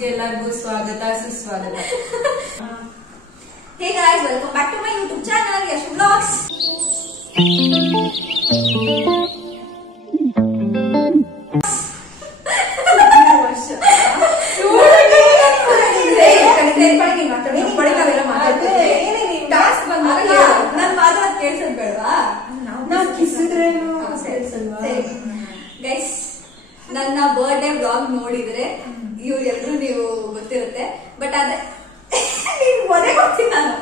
ಗೆ ಎಲ್ಲರಿಗೂ ಸ್ವಾಗತ ಸುಸ್ವಾಗತ. Hey guys, welcome back to my YouTube channel Yashu Vlogs. Guys, ನನ್ನ ಬರ್ಡೇ ವ್ಲಾಗ್ ನೋಡಿದ್ರೆ ಇವ್ರೆಲ್ಲರೂ ನೀವು ಗೊತ್ತಿರುತ್ತೆ. ಬಟ್ ಅದೇ ಮನೆ ಗೊತ್ತಿಲ್ಲ, ನಾನು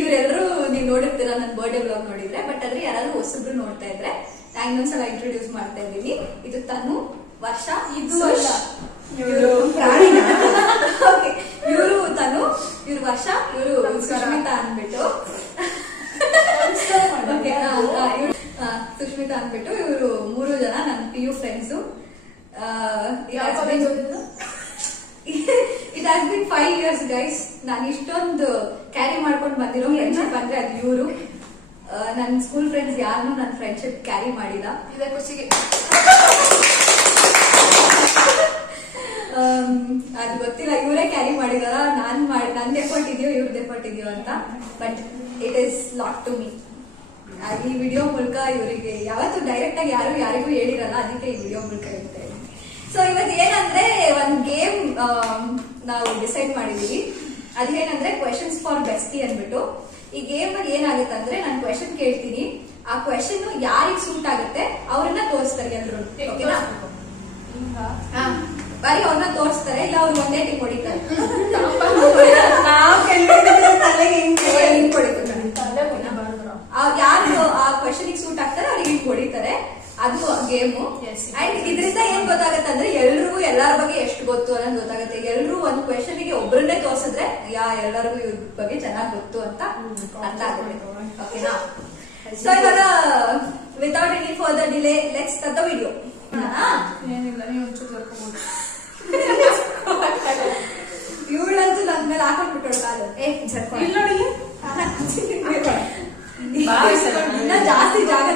ಇವ್ರೆಲ್ಲರೂ ನೀವು ನೋಡಿರ್ತೀರ ನನ್ನ ಬರ್ಡೇ ವ್ಲಾಗ್ ನೋಡಿದ್ರೆ. ಬಟ್ ಆದ್ರೆ ಯಾರಾದ್ರೂ ಹೊಸಬ್ರು ನೋಡ್ತಾ ಇದ್ರೆ ನಾನು ಇನ್ನೊಂದ್ಸಲ ಇಂಟ್ರೊಡ್ಯೂಸ್ ಮಾಡ್ತಾ ಇದ್ದೀನಿ. ಇದು ತನು, ವರ್ಷ, ಇದು ಪ್ರಾಣಿನ. ಇವರು ತನು, ಇವ್ರು ವರ್ಷ, ಇವರು ಸುಷ್ಮಿತಾ ಅಂದ್ಬಿಟ್ಟು. ಸುಷ್ಮಿತಾ ಅಂದ್ಬಿಟ್ಟು ಇವರು 3 ಜನ ನನ್ನ PU friends. It has been 5 years guys. ನಾನು ಇಷ್ಟೊಂದು ಕ್ಯಾರಿ ಮಾಡ್ಕೊಂಡು ಬಂದಿರೋ ಫ್ರೆಂಡ್ಶಿಪ್ ಅಂದ್ರೆ ಅದು ಇವರು. ನನ್ನ ಸ್ಕೂಲ್ ಫ್ರೆಂಡ್ಸ್ ಯಾರನ್ನೂ ನನ್ನ ಫ್ರೆಂಡ್ಶಿಪ್ ಕ್ಯಾರಿ ಮಾಡಿಲ್ಲ. ಅದು ಗೊತ್ತಿಲ್ಲ ಇವರೇ ಕ್ಯಾರಿ ಮಾಡಿದಾರ, ನಂದು ಎಫರ್ಟ್ ಇದೆಯೋ ಇವ್ರದ್ದು ಎಫರ್ಟ್ ಇದೆಯೋ ಅಂತ. But it is lot to me. ಈ ವಿಡಿಯೋ ಮೂಲಕ ಇವರಿಗೆ ಯಾವತ್ತು ಡೈರೆಕ್ಟ್ ಆಗಿ ಯಾರಿಗೂ ಹೇಳಿರಲ್ಲ, ಅದಕ್ಕೆ ಈ ವಿಡಿಯೋ ಮೂಲಕ ಹೇಳ್ತಾ ಇದ್ದೀನಿ. ಸೊ ಇವತ್ತು ಏನಂದ್ರೆ ಒಂದ್ ಗೇಮ್ ನಾವು ಡಿಸೈಡ್ ಮಾಡಿದೀವಿ. ಅದೇನಂದ್ರೆ ಕ್ವೆಶನ್ಸ್ ಫಾರ್ ಬೆಸ್ಟಿ ಅಂದ್ಬಿಟ್ಟು. ಈ ಗೇಮ್ ಅಲ್ಲಿ ಏನಾಗುತ್ತೆ ಅಂದ್ರೆ ನಾನು ಕ್ವೆಶನ್ ಕೇಳ್ತೀನಿ, ಆ ಕ್ವೆಶನ್ ಯಾರಿಗೆ ಸೂಟ್ ಆಗುತ್ತೆ ಅವ್ರನ್ನ ತೋರಿಸ್ತಾರೆ ಎಲ್ರು. ಓಕೆನಾ? ಬರೀ ಅವ್ರನ್ನ ತೋರಿಸ್ತಾರೆ, ಇಲ್ಲ ಅವ್ರು ಒಂದೇ ಟೀಮ್ ಹೊಡಿತಾರೆ. ಯಾರು ಆ ಕ್ವೆಶನ್ ಸೂಟ್ ಆಗ್ತಾರೆ ಅವ್ರಿಗೆ ಹಿಂಗ್ ಹೊಡಿತಾರೆ. ಅದು ಗೇಮು. ಅಂಡ್ ಇದರಿಂದ ಏನ್ ಗೊತ್ತಾಗತ್ತೆ ಅಂದ್ರೆ ಎಲ್ರಿಗೂ ಎಲ್ಲರ ಬಗ್ಗೆ ಎಷ್ಟು ಗೊತ್ತು ಅನ್ನೋದು ಗೊತ್ತಾಗುತ್ತೆ. ಎಲ್ರು ಒಂದ್ ಕ್ವೆಶನ್ ಗೆ ಒಬ್ಬರನ್ನೇ ತೋರಿಸಿದ್ರೆ ಎಲ್ಲರಿಗೂ ಇವ್ರ ಬಗ್ಗೆ ಚೆನ್ನಾಗಿ ಗೊತ್ತು ಅಂತ ಅರ್ಥ ಆಗುತ್ತೆ. ಓಕೆನಾ? ಸೊ ಇವಾಗ without any further delay let's start the video. ಏನಿಲ್ಲ, ನೀವು ಒಂಚೂರು ಜರ್ಕೋಬಹುದು. ಇವಳಂತೂ ನನ್ನ ಮೇಲೆ ಹಾಕೊಂಡ್ಬಿಟ್ಟಳು ಕಾಲು. ಇನ್ನ ಜಾಸ್ತಿ ಜಾಗ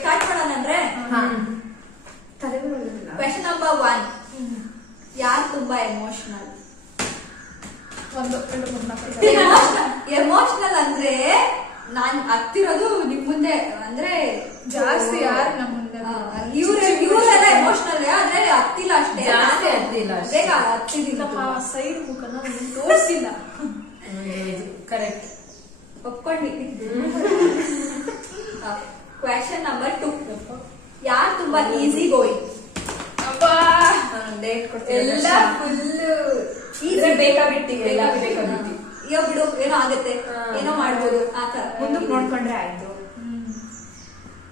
ಸ್ಟಾರ್ಟ್ ಮಾಡೋಣಂದ್ರೆ ಕ್ವೆಶನ್ ನಂಬರ್ 1. ಯಾರು ತುಂಬಾ ಎಮೋಷನಲ್? ಎಮೋಷನಲ್ ಅಂದ್ರೆ ನಾನ್ ಹತ್ತಿರೋದು ನಿಮ್ ಮುಂದೆ, ಅಂದ್ರೆ ಜಾಸ್ತಿ ಯಾರು ನಮ್ಮ ಮುಂದೆ ಇವರೆಲ್ಲ ಎಮೋಷನಲ್ ಆದ್ರೆ ಹತ್ತಿಲ್ಲ ಅಷ್ಟೇ. ಬೇಗ ಹತ್ತಿದಿಲ್ಲ, ಸೈಡ್ ಮುಖನ ತೋರಿಸಿಲ್ಲ. ಕರೆಕ್ಟ್, ಒಪ್ಕೊಂಡಿ. Question number 2. ಯಾರು ತುಂಬಾ ಈಸಿ ಗೋಯಿಂಗ್? ಎಲ್ಲ ಫುಲ್ ಬೇಕಾಬಿಟ್ಟಿ ಅಯ್ಯೋ ಬಿಡು, ಏನೋ ಆಗತ್ತೆ, ಏನೋ ಮಾಡ್ಬೋದು ಆತರ ಮುಂದಕ್ಕೆ ನೋಡ್ಕೊಂಡ್ರೆ ಆಯ್ತು.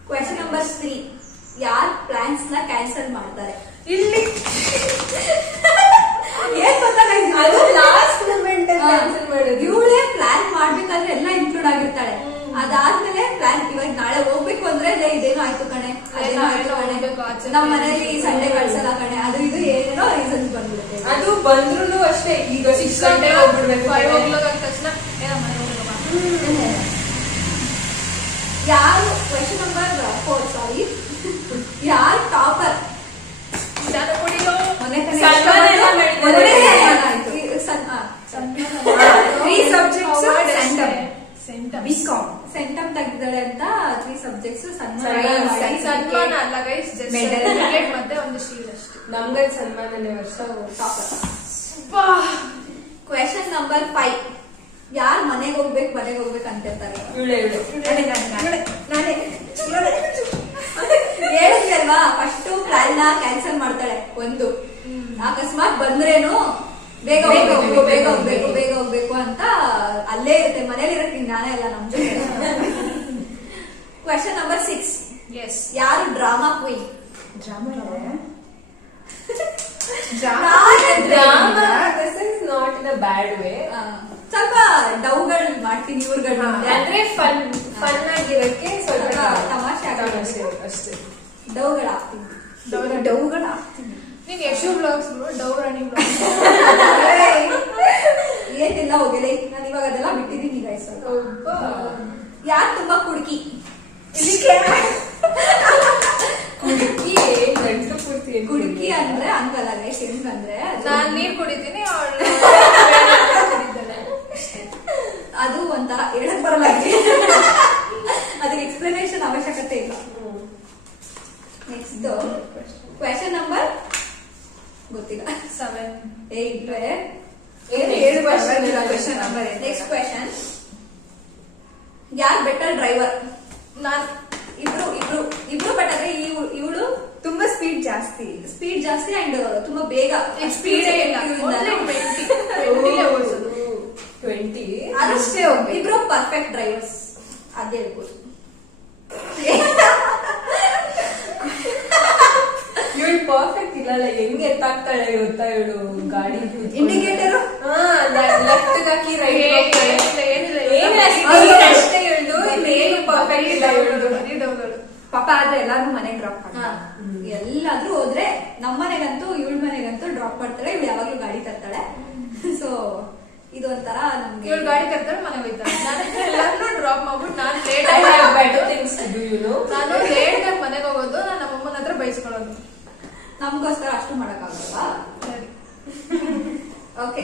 Question number 3. ಯಾರು ಪ್ಲಾನ್ಸ್ ನ ಕ್ಯಾನ್ಸಲ್ ಮಾಡ್ತಾರೆ? ಇಲ್ಲಿ ಏನ್ ಗೊತ್ತಾಗ ಅದು ಲಾಸ್ಟ್ ಮೂಮೆಂಟ್ ಕ್ಯಾನ್ಸಲ್ ಮಾಡೋದು. ಇವಳೇ ಪ್ಲಾನ್ ಮಾಡ್ಬೇಕಾದ್ರೆ ಎಲ್ಲ ಇನ್ಕ್ಲೂಡ್ ಆಗಿರ್ತಾಳೆ. ಅದಾದ್ಮೇಲೆ ಪ್ಲಾನ್ ಇವಾಗ ನಾಳೆ ಹೋಗ್ಬೇಕು ಅಂದ್ರೆ ಇದೇನೋ ಆಯ್ತು ಕಣೆ, ಅದೇನೋ ಆಯ್ತು ಕಣೆ, ನಮ್ಮ ಮನೇಲಿ ಸಂಡೆ ಕಳ್ಸಲ್ಲ ಕಣೆ, ಅದು ಇದು ಏನೇನೋ ರೀಸನ್ಸ್ ಬಂದ್ಬಿಡುತ್ತೆ. ಅದು ಬಂದ್ರು ಅಷ್ಟೇ. ಈಗ 6 ಗಂಟೆಗೆ ಹೋಗ್ಬಿಡ್ಬೇಕು, 5 o'clock ಆದ ತಕ್ಷಣ ಯಾರು ಕ್ವೆಶನ್ ನಂಬರ್ 4 ಸಾರಿ, ಯಾರು ಟಾಪರ್? ಸೆಂಟಮ್ ತೆಗ್ದಿದ್ದಾಳೆ ಅಂತ 3 ಸಬ್ಜೆಕ್ಟ್ಸ್ ಸನ್ಮಾನ ಅಲ್ಲ ಗೈಸ್, ಮತ್ತೆ ಒಂದು ಶೀಲ್ ಅಷ್ಟೇ. ನಮ್ಗೆ ಸನ್ಮಾನನೇ ವರ್ಷ ಟಾಪರ್. Question number 5. ಯಾರು ಮನೆಗೆ ಹೋಗ್ಬೇಕು ಅಂತಿರ್ತಾರೆ? ಹೇಳಿದ್ವಿ ಅಲ್ವಾ, ಫಸ್ಟ್ ಪ್ಲಾನ್ ನ ಕ್ಯಾನ್ಸಲ್ ಮಾಡ್ತಾಳೆ. ಒಂದು ಅಕಸ್ಮಾತ್ ಬಂದ್ರೇನು ಬೇಗ ಹೋಗ್ಬೇಕು ಅಂತ ಅಲ್ಲೇ ಇರುತ್ತೆ. ಮನೇಲಿ ಇರಕ್ಕೆ ಜ್ಞಾನ ಇಲ್ಲ ನಮ್ ಜೊತೆ. Question number 6. ಯಾರು drama queen? Not in a bad way. ಸ್ವಲ್ಪ ಡೌಗಳು ಮಾಡ್ತೀನಿ ಇವ್ರುಗಳು, ಅಂದ್ರೆ ಫನ್ ಆಗಿರಕ್ಕೆ ಸ್ವಲ್ಪ ತಮಾಷೆ ಅಷ್ಟೇ. ಡೌಗಳು ಹಾಕ್ತೀನಿ. ನೀನ್ ಯಶು ಬ್ಲಾಗ್ಸ್ ಡೌ ರಾಣಿ ಬ್ಲಾಗ್ಸ್ ಏನಿಲ್ಲ ಹೋಗಿಲ್ಲ, ನಾನು ಇವಾಗ ಅದೆಲ್ಲ ಬಿಟ್ಟಿದ್ದೀನಿ ಗೈಸ್. ಯಾರು ತುಂಬಾ ಕುಡುಕಿ? ಕುಡುಕಿ ಗಂಟು ಪೂರ್ತಿ ಕುಡುಕಿ ಅಂದ್ರೆ ಹಂಗಲ್ಲ ಗೈಸ್, ಹೆಂಗಂದ್ರೆ ನಾನ್ ನೀರ್ ಕುಡಿತೀನಿ, ಅವಳು ಅದು ಒಂಥರ ಹೇಳಕ್ ಬರಲ್ಲ. ಅದಕ್ಕೆ ಎಕ್ಸ್ಪ್ಲನೇಷನ್ ಅವಶ್ಯಕತೆ ಇಲ್ಲ. ನೆಕ್ಸ್ಟ್ ಕ್ವೆಶ್ಚನ್ ನಂಬರ್ ಗೊತ್ತಿಲ್ಲ, 7, 8 ಏಳು ಕ್ವೆಶ್ಚನ್ ನಂಬರ್. ನೆಕ್ಸ್ಟ್ ಕ್ವೆಶ್ಚನ್, ಯಾರ್ ಬೆಟರ್ ಡ್ರೈವರ್? ನಾನ್ ಇಬ್ರು ಬಟ್ ಆದ್ರೆ ಇವಳು ತುಂಬಾ ಸ್ಪೀಡ್ ಜಾಸ್ತಿ ಅಂಡ್ ತುಂಬಾ ಬೇಗ ಸ್ಪೀಡೇ ಇಲ್ಲ, only 20 ಓಡಿಸೋದು. 20 ಅಷ್ಟೇ ಹೋಗ್ಬೇಕು. ಇಬ್ರು ಪರ್ಫೆಕ್ಟ್ ಡ್ರೈವರ್ಸ್ ಅದೇ ಹೇಳ್ಬೋದು. ಇವಳು ಪರ್ಫೆಕ್ಟ್ ಇಲ್ಲ, ಹೆಂಗ್ ಎತ್ತಾಗ್ತಾಳೆ ಗೊತ್ತಾ ಇವಳು ಗಾಡಿ ಇಂಡಿಕೇಟರ್ ಲೆಫ್ಟ್ ಹಾಕಿ ರೈಟ್ ಏನಿಲ್ಲ ಅಷ್ಟೇ ಇವಳು, ಏನು ಪರ್ಫೆಕ್ಟ್ ಇಲ್ಲ ಇವಳು. ಪಾಪ ಆದ್ರೆ ಎಲ್ಲಾರು ಮನೆಗೆ ಡ್ರಾಪ್ ಎಲ್ಲಾದ್ರೂ ಹೋದ್ರೆ ನಮ್ಮನೆಗಂತೂ ಇವಳ ಮನೆಗಂತೂ ಡ್ರಾಪ್ ಮಾಡ್ತಾಳೆ, ಇವಳು ಯಾವಾಗ್ಲೂ ಗಾಡಿ ತರ್ತಾಳೆ. ಸೊ ಇದು ಒಂಥರ ನಮ್ಗೆ ಇವಳು ಗಾಡಿ ಕರ್ತಾರೆ, ಮನೆಗೆ ಹೋಯ್ತಾಳೆ. ನಾನು ಎಲ್ಲಾರನ್ನೂ ಡ್ರಾಪ್ ಮಾಡ್ಬಿಟ್ಟು ನಾನು late I have better things to do, you know. ನಾನು ಲೇಟ್ ಆಗಿ ಮನೆಗೆ ಹೋಗೋದು, ನಾನು ನಮ್ಮಮ್ಮನ ಹತ್ರ ಬೈಸ್ಕೊಳ್ಳೋದು. ನಮ್ಗೋಸ್ಕರ ಅಷ್ಟು ಮಾಡಕ್ಕಾಗಲ್ವಾ? ಓಕೆ,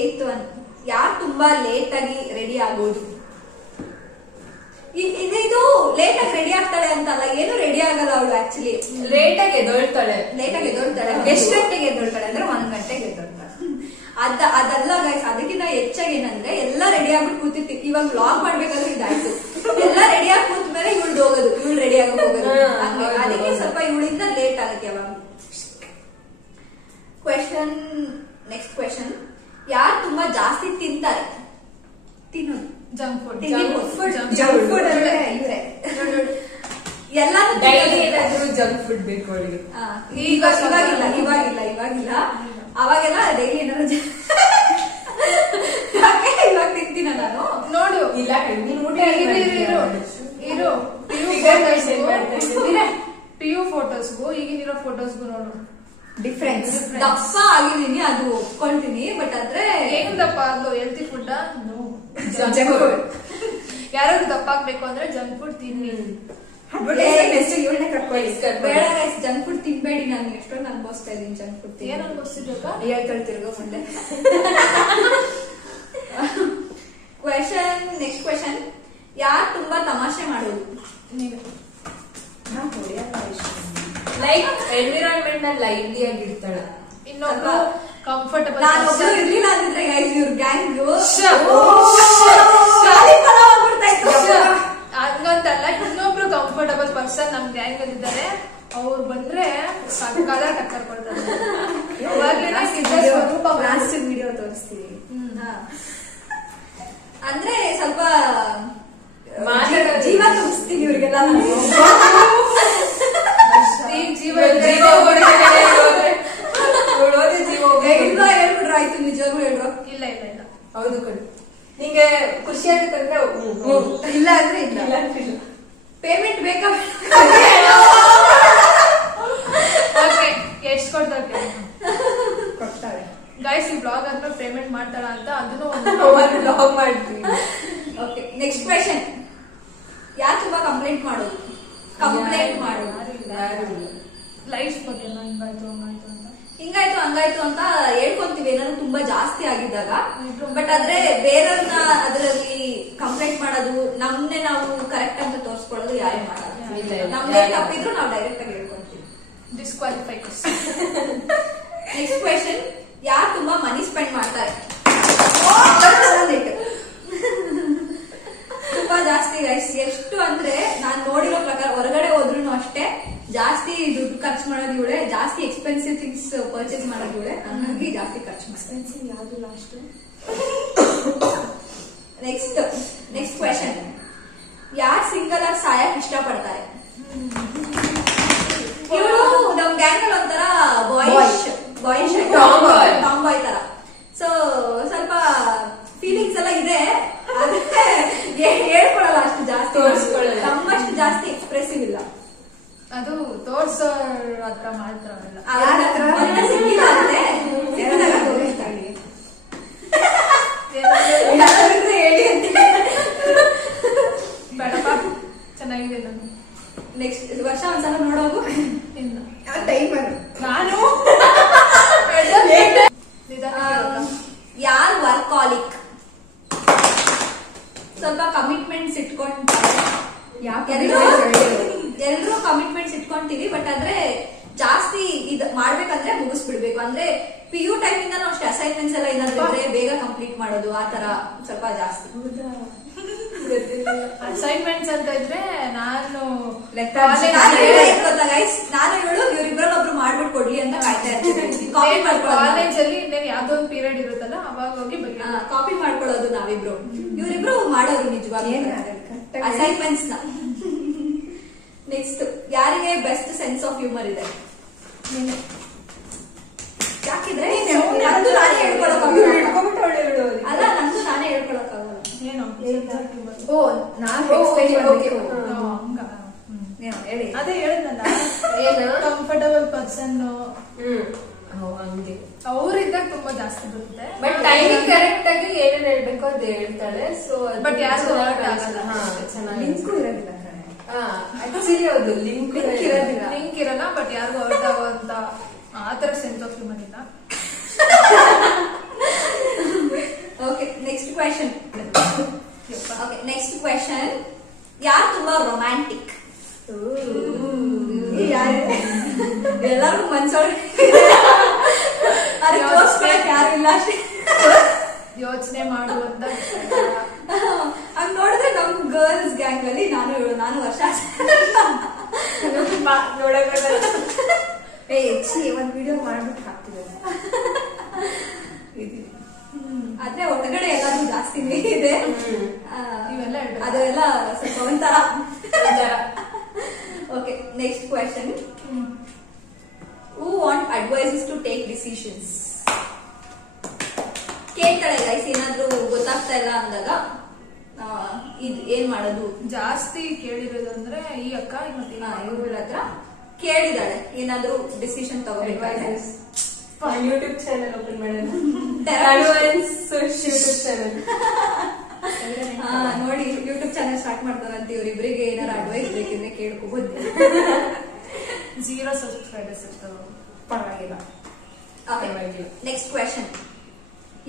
8th one, ಯಾರು ತುಂಬಾ ಲೇಟ್ ಆಗಿ ರೆಡಿ ಆಗೋದು? ಇದು ಲೇಟ್ ಆಗಿ ರೆಡಿ ಆಗ್ತಾಳೆ ಅಂತಲ್ಲ, ಏನು ರೆಡಿ ಆಗಲ್ಲ ಅವಳು. ಆಕ್ಚುಲಿ ಲೇಟ್ ಆಗಿ ಎದ್ದೊಳ್ತಾಳೆ. ಎಷ್ಟು ಗಂಟೆಗೆ ಎದ್ದೊಳ್ತಾಳೆ ಅಂದ್ರೆ 1 ಗಂಟೆಗೆ ಎದ್ದೊಳ್ತಾಳೆ. ಅದಲ್ಲ ಗೈಸ್, ಅದಕ್ಕಿಂತ ಹೆಚ್ಚಾಗಿ ಏನಂದ್ರೆ ಎಲ್ಲ ರೆಡಿ ಆಗ್ಬಿಟ್ಟು ಕೂತಿರ್ತೀವಿ. ಇವಾಗ ವ್ಲಾಗ್ ಮಾಡ್ಬೇಕಾದ್ರೆ ಇದಾಯ್ತು, ಎಲ್ಲ ರೆಡಿ ಆಗಿ ಕೂತ ಮೇಲೆ ಇವಳು ಹೋಗೋದು, ಇವಳು ರೆಡಿ ಆಗಿ ಹೋಗೋದು. ಅದಕ್ಕೆ ಸ್ವಲ್ಪ ಇವಳಿಂದ ಲೇಟ್ ಆಗುತ್ತೆ ಯಾವಾಗ. ನೆಕ್ಸ್ಟ್ ಕ್ವೆಶ್ಚನ್, ಯಾರು ತುಂಬಾ ಜಾಸ್ತಿ ತಿಂತಾರೆ? ತಿನ್ನೋದು ಜಂಕ್ ಫುಡ್. ಜಂಕ್ ಫುಡ್ ಅಂದ್ರೆ ಇವ್ರೆ ಎಲ್ಲಾನು ಡೈಲಿ ಏನಾದ್ರು ಜಂಕ್ ಫುಡ್ ಬೇಕು ಅವಳಿಗೆ. ಇವಾಗಿಲ್ಲ ಅವಾಗೆಲ್ಲ ಡೈಲಿ ಏನಾದ್ರು ಇವಾಗ ತಿಂತೀನ ನಾನು. ನೋಡು, ಇಲ್ಲ ನೀನ್ ಊಟ ಇರು PU ಫೋಟೋಸ್ಗೂ ಈಗಿರೋ ಫೋಟೋಸ್ಗೂ ನೋಡು ಡಿಫ್ರೆನ್ಸ್. ದಪ್ಪ ಆಗಿದೀನಿ, ಅದು ಒಪ್ಕೊಳ್ತೀನಿ. ಬಟ್ ಆದ್ರೆ ಹೆಂಗ್ ದಪ್ಪ ಆದ್ಲು? Healthy food junk food. ಯಾರಾದ್ರು ದಪ್ಪ ಆಗ್ಬೇಕು ಅಂದ್ರೆ ಜಂಕ್ ಫುಡ್ ತಿನ್ನಿ. ನೆಕ್ಸ್ಟ್ ಇವಳನ್ನ ಕರ್ಕೊಳ್ಳಿ. ಬೇಡ ಗೈಸ್, ಜಂಕ್ ಫುಡ್ ತಿನ್ಬೇಡಿ. ನಾನು ಎಷ್ಟೊಂದು ಅನ್ಭವಿಸ್ತಾ ಇದೀನಿ ಜಂಕ್ ಫುಡ್. ಏನ್ ಅನ್ಕೋಸ್ತಿದ್ರಕ್ಕ? ತಿರ್ಗೋ ಮುಂದೆ. ನೆಕ್ಸ್ಟ್ ಕ್ವೆಶ್ಚನ್, ಯಾರು ತುಂಬಾ ತಮಾಷೆ ಮಾಡೋದು? ನೀನು. ಲೈಕ್ ಎನ್ವಿರಾನ್ಮೆಂಟ್ ನಲ್ಲಿ ಲೈವ್ಲಿ ಆಗಿರ್ತಾಳೆ. ಇನ್ನೊಬ್ರು ಕಂಫರ್ಟಬಲ್. ನಾನು ಒಬ್ರು ಇರ್ಲಿಲ್ಲ ಅಂದಿದ್ರೆ ಗೈಸ್ ಇವ್ರ ಗ್ಯಾಂಗ್ ಹಂಗಂತಲ್ಲ, ಇನ್ನೊಬ್ರು ಕಂಫರ್ಟಬಲ್ ಪರ್ಸನ್ ನಮ್ ಗ್ಯಾಂಗ್ ಅಂದಿದ್ದಾರೆ. ಅವ್ರು ಬಂದ್ರೆ ಸಕಾಲ ಟಕ್ಕರ್ ಕೊಡ್ತಾರೆ. ಲಾಸ್ಟ್ ವಿಡಿಯೋ ತೋರಿಸ್ತೀವಿ. ಅಂದ್ರೆ ಸ್ವಲ್ಪ ಮಾತಾಡೋದು. ಜೀವ ತುಂಬಿಸ್ತೀನಿ ಇವ್ರಿಗೆಲ್ಲ. ಹೇಳ್ಬಿಟ್ರು ಆಯ್ತು, ನಿಜವಾಗ್ಲೂ ಹೇಳ್ರು. ಇಲ್ಲ. ಹೌದು ಕಣ್, ನಿಂಗೆ ಖುಷಿ ಆಗುತ್ತಂದ್ರೆ ಇಲ್ಲ ಅಂದ್ರೆ ಇಲ್ಲ. ಪೇಮೆಂಟ್ ಬೇಕಾ? ಎಷ್ಟು ಕೊಡ್ತಾರೆ ಕೊಡ್ತಾರೆ ಗೈಸ್? ಈ ಬ್ಲಾಗ್ ಆದ್ಮೇಲೆ ಪೇಮೆಂಟ್ ಮಾಡ್ತಾಳ ಅಂತ ಅದನ್ನು ಬ್ಲಾಗ್ ಮಾಡ್ತೀವಿ. ಓಕೆ, ನೆಕ್ಸ್ಟ್ ಕ್ವೆಶ್ಚನ್, ಯಾರು ತುಂಬಾ ಕಂಪ್ಲೇಂಟ್ ಮಾಡೋದು? ಲೈಫ್ ಬಗ್ಗೆ ಹಿಂಗಾಯ್ತು ಹಂಗಾಯ್ತು ಅಂತ ಹಿಂಗಾಯ್ತು ಅಂತ ಹೇಳ್ಕೊಂತೀವಿ ಏನಾದ್ರು ತುಂಬಾ ಜಾಸ್ತಿ ಆಗಿದ್ದಾಗ. ಬಟ್ ಆದ್ರೆ ಬೇರೆಯವ್ರನ್ನ ಅದರಲ್ಲಿ ಕಂಪ್ಲೇಂಟ್ ಮಾಡೋದು, ನಮ್ನೆ ನಾವು ಕರೆಕ್ಟ್ ಅಂತ ತೋರ್ಸ್ಕೊಳ್ಳೋದು ಯಾರೇ ಮಾಡಲ್ಲ. ನಮ್ದೇ ತಪ್ಪಿದ್ರು ನಾವು ಡೈರೆಕ್ಟ್ ಆಗಿ ಹೇಳ್ಕೊಂತೀವಿ. ಡಿಸ್ಕ್ವಾಲಿಫೈ. ನೆಕ್ಸ್ಟ್ ಕ್ವೆಶ್ಚನ್, ಯಾರು ತುಂಬಾ ಮನಿ ಸ್ಪೆಂಡ್ ಮಾಡ್ತಾರೆ? ತುಂಬಾ ಜಾಸ್ತಿ ಗೈಸ್. ಎಷ್ಟು ಅಂದ್ರೆ ನಾನ್ ನೋಡಿರೋ ಪ್ರಕಾರ ಹೊರಗಡೆ ಹೋದ್ರು ಅಷ್ಟೇ ಜಾಸ್ತಿ ದುಡ್ಡು ಖರ್ಚು ಮಾಡೋದು ಇವಳೆ, ಜಾಸ್ತಿ ಎಕ್ಸ್ಪೆನ್ಸಿವ್ ಥಿಂಗ್ಸ್ ಪರ್ಚೇಸ್ ಮಾಡೋದು ಇವಳೆ. ಹಂಗಾಗಿ ಜಾಸ್ತಿ ಖರ್ಚು. ಎಕ್ಸ್ಪೆನ್ಸಿವ್ ಯಾವ್ದು ಲಾಸ್ಟ್? ನೆಕ್ಸ್ಟ್ ಕ್ವೆಶ್ಚನ್, ಯಾರು ಸಿಂಗಲ್ ಆಗಿ ಸಾಯಕ್ ಇಷ್ಟಪಡ್ತಾರೆ? ಇವಳು ನಮ್ ಗ್ಯಾಂಗ್ ಅಲ್ಲಿ ಒಂಥರ ಬಾಯ್ಸ್ ಟಾಮ್ ಬಾಯ್ ತರ. ಸೊ ಸ್ವಲ್ಪ ಫೀಲಿಂಗ್ಸ್ ಎಲ್ಲ ಇದೆ, ಆದ್ರೆ ಹೇಳ್ಕೊಳಲ್ಲ ಅಷ್ಟು ಜಾಸ್ತಿ, ನಮ್ಮಷ್ಟು ಜಾಸ್ತಿ ಎಕ್ಸ್ಪ್ರೆಸಿವ್ ಇಲ್ಲ. ಅದು ತೋರ್ಸೋ ಹತ್ರ ಮಾಡ್ತಾರಲ್ಲ. ಸಿಕ್ಕಿಲ್ಲ ಅಂದ್ರೆ ಹೇಳಿ ಅಂತ. ಬೇಡಪ್ಪ, ಚೆನ್ನಾಗಿದೆ. ನಾನು ನೆಕ್ಸ್ಟ್ ವರ್ಷ ಒಂದ್ಸಲ ನೋಡೋದು. ಇನ್ನು ಟೈಮರ್ ಅನ್ಕೊಂತೀವಿ. ಬಟ್ ಆದ್ರೆ ಜಾಸ್ತಿ ಇದ್ ಮಾಡ್ಬೇಕಂದ್ರೆ ಮುಗಿಸ್ಬಿಡ್ಬೇಕು. ಅಂದ್ರೆ PU ಟೈಮಿಂದ ಅಷ್ಟೇ ಅಸೈನ್ಮೆಂಟ್ಸ್ ಎಲ್ಲ ಏನಾದ್ರು ಇದ್ರೆ ಬೇಗ ಕಂಪ್ಲೀಟ್ ಮಾಡೋದು, ಆ ತರ ಸ್ವಲ್ಪ ಜಾಸ್ತಿ. ಅಸೈನ್ಮೆಂಟ್ಸ್ ಅಂತ ಇದ್ರೆ ನಾನು ನಾನು ಹೇಳು ಇವ್ರಿಬ್ರಲ್ಲೊಬ್ರು ಮಾಡ್ಬಿಟ್ಟು ಕೊಡ್ಲಿ ಅಂತ ಕಾಯ್ತಾ ಇರ್ತೀನಿ. ಕಾಲೇಜಲ್ಲಿ ಇನ್ನೇನು ಯಾವ್ದೋ ಒಂದು ಪೀರಿಯಡ್ ಇರುತ್ತಲ್ಲ ಅವಾಗ ಹೋಗಿ ಕಾಪಿ ಮಾಡ್ಕೊಳ್ಳೋದು ನಾವಿಬ್ರು. ಇವರಿಬ್ರು ಮಾಡೋದು ನಿಜವಾಗಿ ಅಸೈನ್ಮೆಂಟ್ಸ್ ನ. ನೆಕ್ಸ್ಟ್, ಯಾರಿಗೆ ಬೆಸ್ಟ್ ಸೆನ್ಸ್ ಆಫ್ ಹ್ಯೂಮರ್ ಇದೆ? ಯಾಕಿದ್ರೆ ನಂದು ನಾನೇ ಹೇಳ್ಕೊಳಕ್ಕಾಗಲ್ಲ. ಅಲ್ಲ, ನಂದು ನಾನೇ ಹೇಳ್ಕೊಳಕ್ಕಾಗಲ್ಲ. ಏನು ಓ ನಾನ್ ಹೇಳಿ. ಅದೇ ಹೇಳಿದ್ನಲ್ಲ, ಏನು ಕಂಫರ್ಟಬಲ್ ಪರ್ಸನ್ ಹಂಗೆ ಅವ್ರಿದ್ದಾಗ ತುಂಬಾ ಜಾಸ್ತಿ ಬರುತ್ತೆ. ಬಟ್ ಟೈಮಿಂಗ್ ಕರೆಕ್ಟ್ ಆಗಿ ಏನೇನ್ ಹೇಳ್ಬೇಕು ಅದು ಹೇಳ್ತಾಳೆ. ಸೊ ಬಟ್ ಯಾರಿಗೂ ಹರ್ಟ್ ಆಗಲ್ಲ. ಚೆನ್ನಾಗಿ ಲಿಂಕು ಇರೋದಿಲ್ಲ ಕಣೆ. ಆಕ್ಚುಲಿ ಹೌದು, ಲಿಂಕ್ ಇರೋದಿಲ್ಲ. ಲಿಂಕ್ ಇರಲ್ಲ, ಬಟ್ ಯಾರಿಗೂ ಹರ್ಟ್ ಆಗುವಂತ ಆತರ ಸೆನ್ಸ್ ಆಫ್ ಹ್ಯೂಮರ್ ಇಲ್ಲ. Okay, next question. Okay, next question. ಯಾರು ತುಂಬಾ ರೊಮ್ಯಾಂಟಿಕ್? ಎಲ್ಲರಿಗೂ ಮನ್ಸೋಳ್ ಅದಕ್ಕೆ ತೋರ್ಸ್ಕೊಳಕ್ ಯಾರು ಇಲ್ಲ ಅಷ್ಟೇ. ಯೋಚನೆ ಮಾಡುವಂತ ಹಂಗ್ ನೋಡಿದ್ರೆ ನಮ್ ಗರ್ಲ್ಸ್ ಗ್ಯಾಂಗ್ ಅಲ್ಲಿ ನಾನು ವರ್ಷ ಒಂದ್ ವಿಡಿಯೋ ಮಾಡ್ಬಿಟ್ಟು ಹಾಕ್ತಿದ್ದಾರೆ. ಆದ್ರೆ ಒಳಗಡೆ ಎಲ್ಲಾರು ಜಾಸ್ತಿನೇ ಇದೆ. ಇವೆಲ್ಲ ಅದೆಲ್ಲ ಸ್ವಲ್ಪ ಒಂಥರ. Okay, next question. Who want advices to take decisions? ಕೇಳ್ತಾಳೆ ಗೈಸ್, ಏನಾದ್ರೂ ಗೊತ್ತಾಗ್ತಾ ಇಲ್ಲ ಅಂದಾಗ ಇದ್ ಏನ್ ಮಾಡೋದು? ಜಾಸ್ತಿ ಕೇಳಿರೋದು ಅಂದ್ರೆ ಈ ಅಕ್ಕ ಮತ್ತೆ ಇವ್ರ ಹತ್ರ ಕೇಳಿದಾಳೆ ಏನಾದ್ರೂ ಡಿಸಿಷನ್ ತಗೋಬೇಕಾದ್ರೆ. ಯೂಟ್ಯೂಬ್ ಚಾನೆಲ್ ಓಪನ್ ಮಾಡೋದು, ಯೂಟ್ಯೂಬ್ ಚಾನೆಲ್ ನೋಡಿ, ಯೂಟ್ಯೂಬ್ ಚಾನೆಲ್ ಸ್ಟಾರ್ಟ್ ಮಾಡ್ತಾರಂತೆ. ಇವ್ರಿಬ್ರಿಗೆ ಏನಾರು ಅಡ್ವೈಸ್ ಬೇಕಿದ್ರೆ ಕೇಳ್ಕೋಬಹುದು. 0 ಸಬ್ಸ್ಕ್ರೈಬರ್ಸ್ ಇರ್ತವೆ, ಪರವಾಗಿಲ್ಲ. Next question.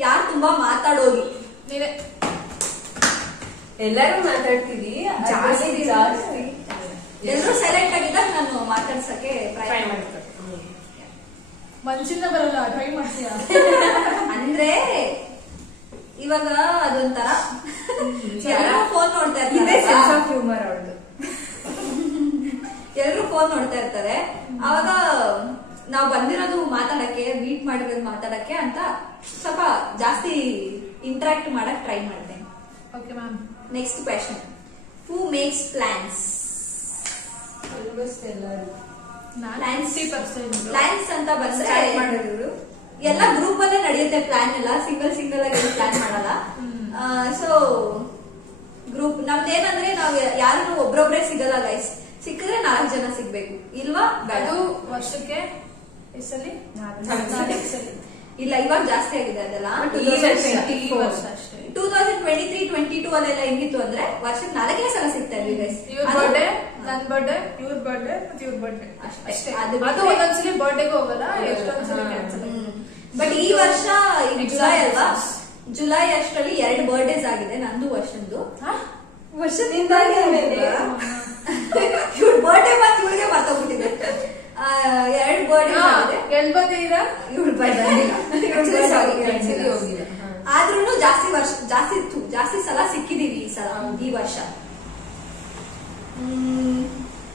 ಯಾರು ತುಂಬಾ ಮಾತಾಡೋದು? ನೀನೆ. ಎಲ್ಲರೂ ಮಾತಾಡ್ತೀವಿ, ಜಾಸ್ತಿ ಎಲ್ಲರೂ ಸೈಲೆಂಟ್ ಆಗಿದ್ದಾಗ ನಾನು ಮಾತಾಡ್ಸಕ್ಕೆ ಟ್ರೈ ಮಾಡ್ತಾರೆ. ಮನ್ಸಿಂದ ಬರಲ್ಲ, ಟ್ರೈ ಮಾಡ್ತೀಯಾ? ಅಂದ್ರೆ ಇವಾಗ ಅದೊಂಥರ ಎಲ್ಲರೂ ಫೋನ್ ನೋಡ್ತಾ ಇದೇ ಸೆನ್ಸ್ ಆಫ್ ಇರ್ತಾರೆ. ಹ್ಯೂಮರ್ ಅವ್ರದ್ದು. ಎಲ್ಲರೂ ಫೋನ್ ನೋಡ್ತಾ ಇರ್ತಾರೆ. ಅವಾಗ ನಾವ್ ಬಂದಿರೋದು ಮಾತಾಡಕ್ಕೆ, ಮೀಟ್ ಮಾಡಿರೋದು ಮಾತಾಡಕ್ಕೆ ಅಂತ ಸ್ವಲ್ಪ ಜಾಸ್ತಿ ಇಂಟ್ರಾಕ್ಟ್ ಮಾಡಕ್ ಟ್ರೈ ಮಾಡ್ತೇನೆ. Okay ma'am. Next question. Who makes plans? Almost ಎಲ್ಲರೂ ಪ್ಲಾನ್ಸ್ 60% ಪ್ಲಾನ್ಸ್ ಅಂತ ಬಂದ್ರೆ ಸ್ಟಾರ್ಟ್ ಮಾಡೋದು ಎಲ್ಲ ಗ್ರೂಪ್ ಅಲ್ಲೇ ನಡೆಯುತ್ತೆ ಪ್ಲಾನ್ ಎಲ್ಲ. ಸಿಂಗಲ್ ಆಗಿ ಪ್ಲಾನ್ ಮಾಡಲ್ಲ. ಸೊ ಗ್ರೂಪ್ ನಮ್ದೇನಂದ್ರೆ ನಾವ್ ಯಾರು ಒಬ್ರೊಬ್ರೆ ಸಿಗಲ್ಲ ಗೈಸ್. ಸಿಕ್ಕಿದ್ರೆ 4 ಜನ ಸಿಗ್ಬೇಕು, ಇಲ್ವಾ ಬೇಡ. ಅದು ವರ್ಷಕ್ಕೆ ಎಷ್ಟಲ್ಲಿ? 4 ಸಲ. ಇಲ್ಲ, ಇವಾಗ ಜಾಸ್ತಿ ಆಗಿದೆ ಅದೆಲ್ಲ. ಈ ವರ್ಷ ಅಷ್ಟೇ. 2023-22 ಅಲ್ಲೆಲ್ಲ ಹೆಂಗಿತ್ತು ಅಂದ್ರೆ ವರ್ಷಕ್ಕೆ 4 ಸಲ ಸಿಗ್ತಾ ಇದ್ವಿ ಗೈಸ್. ಇವ್ರ ಬರ್ಡೇ, ನನ್ ಬರ್ಡೇ, ಇವ್ರ ಬರ್ಡೇ ಮತ್ತೆ ಇವ್ರ ಬರ್ಡೇ ಅಷ್ಟೇ. ಅದು ಅದು ಒಂದೊಂದ್ಸಲಿ ಬರ್ಡೇಗೆ ಹೋಗಲ್ಲ, ಎಷ್ಟೊಂದ್ಸಲಿ ಕ್ಯಾನ್ಸಲ್. ಬಟ್ ಈ ವರ್ಷ ಜುಲೈ ಅಲ್ವಾ, ಜುಲೈ ಅಷ್ಟರಲ್ಲಿ 2 ಬರ್ಡೇಸ್ ಆಗಿದೆ, ನಂದು ವರ್ಷಂದು. ವರ್ಷದಿಂದ ಇವ್ರ ಬರ್ಡೇ ಮತ್ತೆ ಇವ್ರಿಗೆ ಮರ್ತೋಗ್ಬಿಟ್ಟಿದೆ. 2 ಬರ್ಡೇ ಆಗಿದೆ. ಎಲ್ ಬಂದಿರ? ಇವ್ರ ಹೋಗಿಲ್ಲ. ಆದ್ರೂ ಜಾಸ್ತಿ ಸಲ ಸಿಕ್ಕಿದೀವಿ ಈ ವರ್ಷ.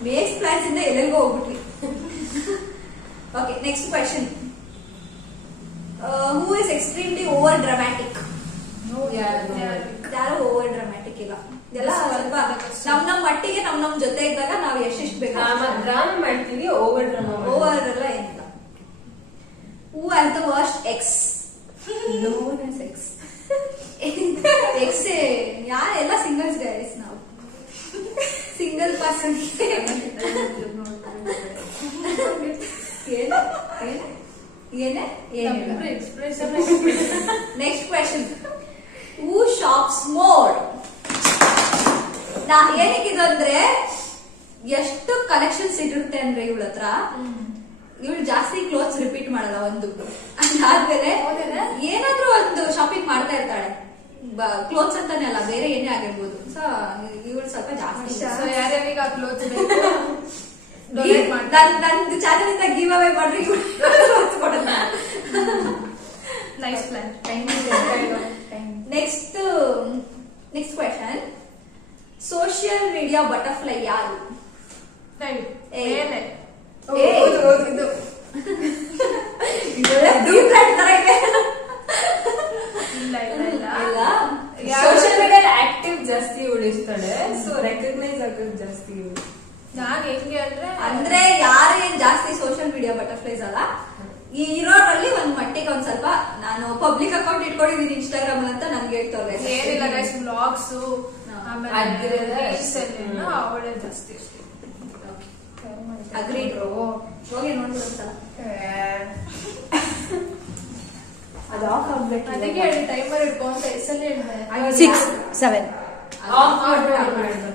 ಮೇಕ್ಸ್ ಪ್ಲಾನ್ಸ್ ಇಂದ ಎಲ್ಲೆಲ್ಗೋ ಹೋಗ್ಬಿಟ್ವಿ. Okay, next question. Who is extremely over dramatic? ಯಾರು ಓವರ್ ಡ್ರಾಮ್ಯಾಟಿಕ್ ಇಲ್ಲ. ಎಲ್ಲ ಸ್ವಲ್ಪ ನಮ್ ಮಟ್ಟಿಗೆ ನಮ್ ಜೊತೆ ಇದ್ದಾಗ ನಾವ್ ಎಷ್ಟೆಷ್ಟು ಬೇಕು ಡ್ರಾಮಾ ಮಾಡ್ತೀವಿ, ಓವರ್ ಎಲ್ಲ ಏನಿಲ್ಲ. Who has the worst ex? Ex ಎಲ್ಲ ಸಿಂಗಲ್ಸ್ ಗೈಸ್, ನಾವು single person. Next question. Who shops more? ಏನಕ್ಕಿದು ಅಂದ್ರೆ ಎಷ್ಟು ಕಲೆಕ್ಷನ್ಸ್ ಇರುತ್ತೆ ಅಂದ್ರೆ ಇವಳ ಹತ್ರ. ಇವಳು ಜಾಸ್ತಿ ಕ್ಲೋತ್ಸ್ ರಿಪೀಟ್ ಮಾಡಲ್ಲ. ಒಂದು ಅದಾದ್ಮೇಲೆ ಏನಾದ್ರೂ ಒಂದು ಶಾಪಿಂಗ್ ಮಾಡ್ತಾ ಇರ್ತಾಳೆ. ಕ್ಲೋತ್ಸ್ ಅಂತಾನೆ ಅಲ್ಲ, ಬೇರೆ ಏನೇ ಆಗಿರ್ಬೋದು. ಸೊ ಇವಳು ಸ್ವಲ್ಪ ಜಾಸ್ತಿ. ಯಾರ್ಯಾರೀಗ ಕ್ಲೋತ್ಸ್ Donate ಮಾಡ್ತಾರೆ. ನಂದು ಚಾನೆಲ್ ಇಂದ ಗಿವ್ ಅವೇ ಮಾಡ್ರಿ ಕೊಡೋಣ. Nice plan. Next question, social media butterfly ಯಾರು? ಏನೇ ಇದು ಡೀಪ್ ತರ ಇದೆ. ಇಲ್ಲ ಇಲ್ಲ ಇಲ್ಲ ಇಲ್ಲ, ಸೋಷಿಯಲ್ ಮೀಡಿಯಾ ಆಕ್ಟಿವ್ ಜಾಸ್ತಿ ಉಳಿಸ್ತಾಳೆ, ಸೊ ರೆಕಗ್ನೈಸ್ ಆಗೋದು ಜಾಸ್ತಿ ಇವಳು. ನಾನ್ ಹೆಂಗೆ ಅಂದ್ರೆ ಯಾರು ಏನ್ ಜಾಸ್ತಿ ಸೋಷಿಯಲ್ ಮೀಡಿಯಾ ಬಟರ್ಫ್ಲೈಸ್ ಅಲ್ಲ, ಈ ಇರೋರಲ್ಲಿ ಒಂದ್ ಮಟ್ಟಿಗೆ ಒಂದ್ ಸ್ವಲ್ಪ ನಾನು ಪಬ್ಲಿಕ್ ಅಕೌಂಟ್ ಇಟ್ಕೊಂಡಿದೀನಿ ಇನ್ಸ್ಟಾಗ್ರಾಮ್ ಅಂತ ನನ್ಗೆ ಹೇಳ್ತವ್ರೆ. ಏನಿಲ್ಲ ಗೈಸ್, ಬ್ಲಾಗ್ಸ್ ಆಮೇಲೆ ಅದ್ರಲ್ಲ ರೀಲ್ಸ್ ಎಲ್ಲ ಅವಳೇ ಜಾಸ್ತಿ. ಅಗ್ರೀಡ್. ಹೋಗಿ ನೋಡ್ಬಿಡುತ್ತಲ್ಲ. ಅದು ಆಫ್ ಆಗ್ಬೇಕು. ಅದಕ್ಕೆ ಹೇಳಿ ಟೈಮರ್ ಇಟ್ಕೊಂತ ಹೆಸಲ್ಲಿ ಹೇಳಿದೆ. 6, 7. ಆಫ್ ಮಾಡ್ಬಿಡು.